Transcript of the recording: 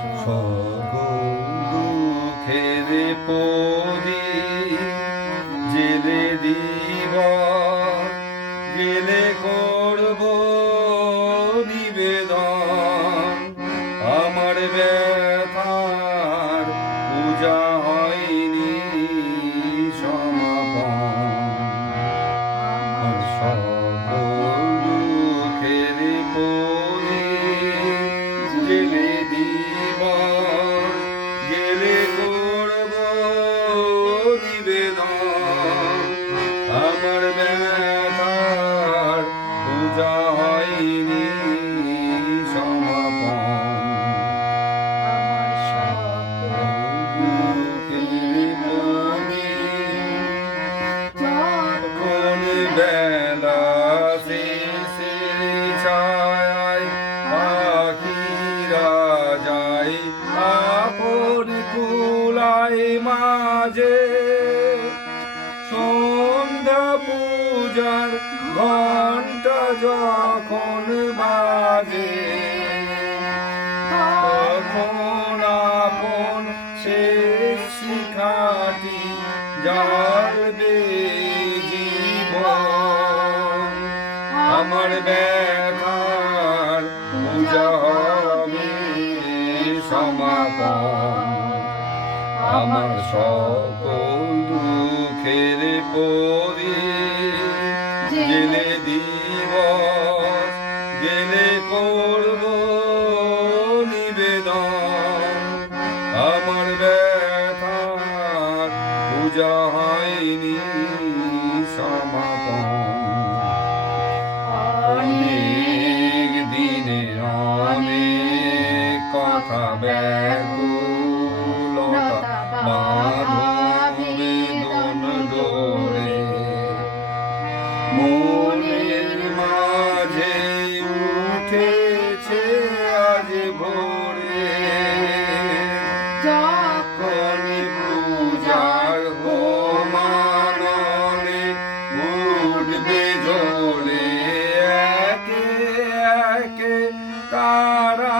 সকল দুঃখের প্রদীপ জেলে দিব, গেলে করব নিবেদন। আমার ব্যথার পূজা হয়নি সমাপন। সকল দুঃখের প্রদীপ জেলে দিব, গেলে করব নিবেদন। আমার ব্যথার পূজা হয়নি সমাপন। কোন বেলা শেষে ছায় পাখিরা যায় আপন কুলায় মাঝে, সন্ধ্যা পূজার ঘণ্টা যখন বাজে, তখন আপন শেষ শিখাটি জ্বালবে জীবন। আমার ব্যথার পূজা হবে সমাপন। আমার সকল দুঃখের প্রদীপ জেলে দিব, গেলে করব নিবেদন। আমার ব্যথার পূজা হয়নি সমাপন। অনেক দিনে অনেক কথা ব্যাকুলতা বেদন ডোরে, মনের মাঝে উঠেছে আজ ভোরে। যখন পূজার হোমানলে উঠবে ঝোলে, একে একে তারা